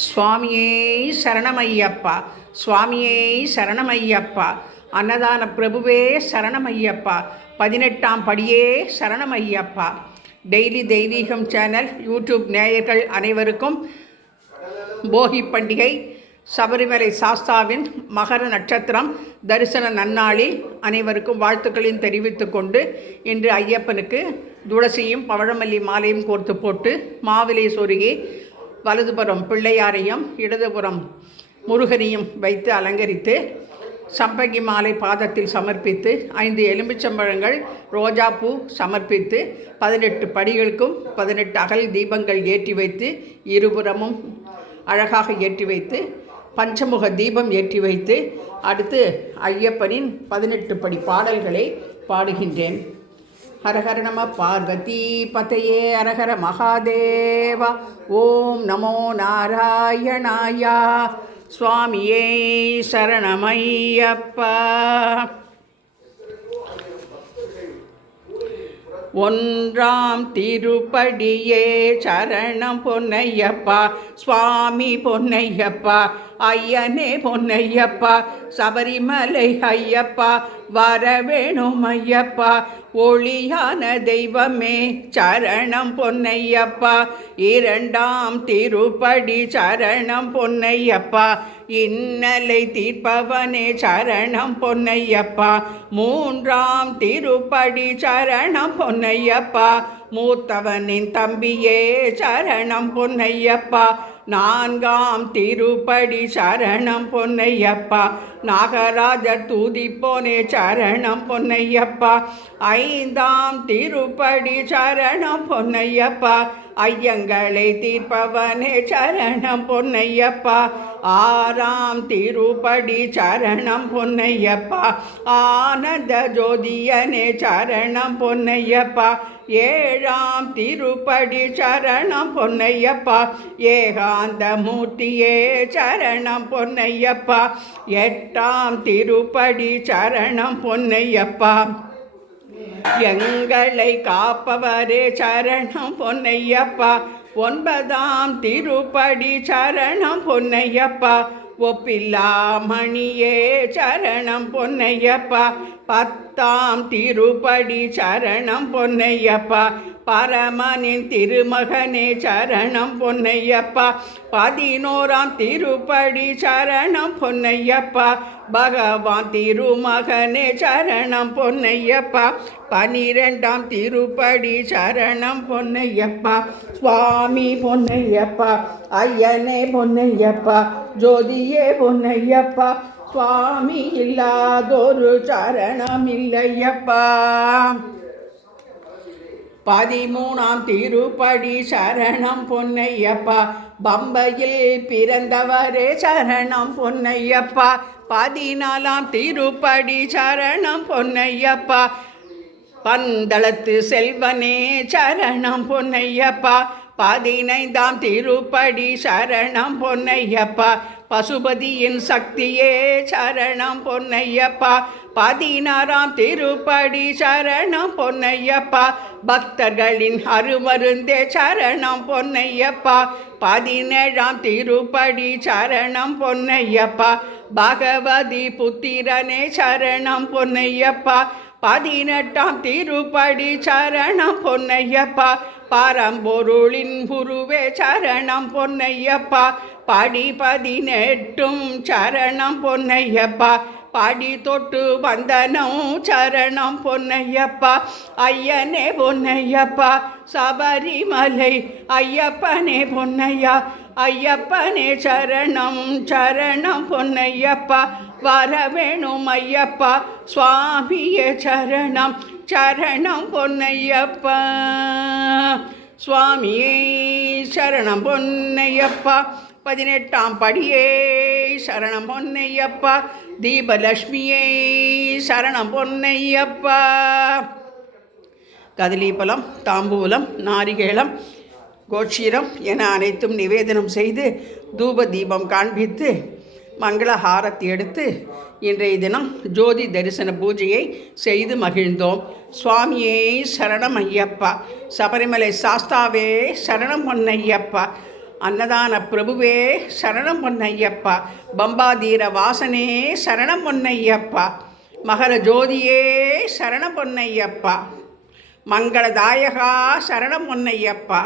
சுவாமியே சரணமையப்பா, சுவாமியே சரணமையப்பா, அன்னதான பிரபுவே சரணமையப்பா, 18ஆம் படியே சரணமையப்பா. டெய்லி தெய்வீகம் சேனல் யூடியூப் நேயர்கள் அனைவருக்கும் போகி பண்டிகை சபரிமலை சாஸ்தாவின் மகர நட்சத்திரம் தரிசன நன்னாளில் அனைவருக்கும் வாழ்த்துக்களையும் தெரிவித்து கொண்டு இன்று ஐயப்பனுக்கு துளசியும் பவழமல்லி மாலையும் கோர்த்து போட்டு மாவிலை சொருகி வலதுபுறம் பிள்ளையாரையும் இடதுபுறம் முருகனையும் வைத்து அலங்கரித்து சம்பங்கி மாலை பாதத்தில் சமர்ப்பித்து 5 எலுமிச்சம்பழங்கள் ரோஜாப்பூ சமர்ப்பித்து 18 படிகளுக்கும் 18 அகல் தீபங்கள் ஏற்றி வைத்து இருபுறமும் அழகாக ஏற்றி வைத்து பஞ்சமுக தீபம் ஏற்றி வைத்து அடுத்து ஐயப்பனின் 18 படி பாடல்களை பாடுகின்றேன். ஹரஹர நம பார்வதி பதையே ஹரஹர மகாதேவா. ஓம் நமோ நாராயணாயா. சுவாமியே சரணமையப்பா. ஒன்றாம் திருப்படியே சரணம் பொன்னையப்பா. சுவாமி பொன்னையப்பா, ஐயனே பொன்னையப்பா, சபரிமலை ஐயப்பா வரவேணும் ஐயப்பா. ஒளியான தெய்வமே சரணம் பொன்னையப்பா. 2ஆம் திருப்படி சரணம் பொன்னையப்பா. இன்னலை தீர்ப்பவனே சரணம் பொன்னையப்பா. 3ஆம் திருப்படி சரணம் பொன்னையப்பா. மூத்தவனின் தம்பியே சரணம் பொன்னையப்பா. 4ஆம் திருப்படி சரணம் பொன்னையப்பா. நாகராஜர் தூதிப்போனே சரணம் பொன்னையப்பா. 5ஆம் திருப்படி சரணம் பொன்னையப்பா. ஐயங்களை தீர்ப்பவனே சரணம் பொன்னையப்பா. 6ஆம் திருப்படி சரணம் பொன்னையப்பா. ஆனந்த ஜோதியனே சரணம் பொன்னையப்பா. 7ஆம் திருப்படி சரணம் பொன்னையப்பா. ஏகாந்த மூர்த்தியே சரணம் பொன்னையப்பா. 8ஆம் திருப்படி சரணம் பொன்னையப்பா. எங்களை காப்பவரே சரணம் பொன்னையப்பா. 9ஆம் திருப்படி சரணம் பொன்னையப்பா. ஒப்பில்லா மணியே சரணம் பொன்னையப்பா. 10ஆம் திருப்படி சரணம் பொன்னையப்பா. பரமனின் திருமகனே சரணம் பொன்னையப்பா. 11ஆம் திருப்படி சரணம் பொன்னையப்பா. பகவான் திருமகனே சரணம் பொன்னையப்பா. 12ஆம் திருப்படி சரணம் பொன்னையப்பா. சுவாமி பொன்னையப்பா, ஐயனே பொன்னையப்பா, ஜோதியே பொன்னையப்பா. சுவாமி இல்லாதொரு சரணம் இல்லையப்பா. 13ஆம் திருப்படி சரணம் பொன்னையப்பா. பம்பையில் பிறந்தவரே சரணம் பொன்னையப்பா. 14ஆம் திருப்படி சரணம் பொன்னையப்பா. பந்தளத்து செல்வனே சரணம் பொன்னையப்பா. 15ஆம் திருப்படி சரணம் பொன்னையப்பா. பசுபதியின் சக்தியே சரணம் பொன்னையப்பா. 16ஆம் திருப்படி சரணம் பொன்னையப்பா. பக்தர்களின் அருமருந்தே சரணம் பொன்னையப்பா. 17ஆம் திருப்படி சரணம் பொன்னையப்பா. பகவதி புத்திரனே சரணம் பொன்னையப்பா. 18ஆம் திருப்படி சரணம் பொன்னையப்பா. பரம்பொருளின் குருவே சரணம் பொன்னையப்பா. படி 18ம் சரணம் பொன்னையப்பா. படி தொட்டு வந்தனம் சரணம் பொன்னையப்பா. ஐயனே பொன்னையப்பா, சபரிமலை ஐயப்பனே பொன்னையா. ஐயப்பனே சரணம் சரணம் பொன்னையப்பா. வரவேணும் ஐயப்பா. சுவாமியே சரணம் சரணம் பொன்னையப்பா. சுவாமியே சரணம் பொன்னையப்பா. 18ஆம் படியே சரணம் பொன்னையப்பா. தீபலட்சுமியே சரணம் பொன்னையப்பா. கதலிபலம், தாம்பூலம், நாரிகேளம், கோட்சீரம் என அனைத்தும் நிவேதனம் செய்து தூப தீபம் காண்பித்து மங்களஹாரத்தி எடுத்து இன்றைய தினம் ஜோதி தரிசன பூஜையை செய்து மகிழ்ந்தோம். சுவாமியே சரணம் ஐயப்பா, சபரிமலை சாஸ்தாவே சரணம் பொன்னையப்பா, அன்னதான பிரபுவே சரணம் பொன்னையப்பா, பம்பாதீர வாசனே சரணம் பொன்னையப்பா, மகர ஜோதியே சரணம் பொன்னையப்பா, மங்களதாயகா சரணம் பொன்னையப்பா.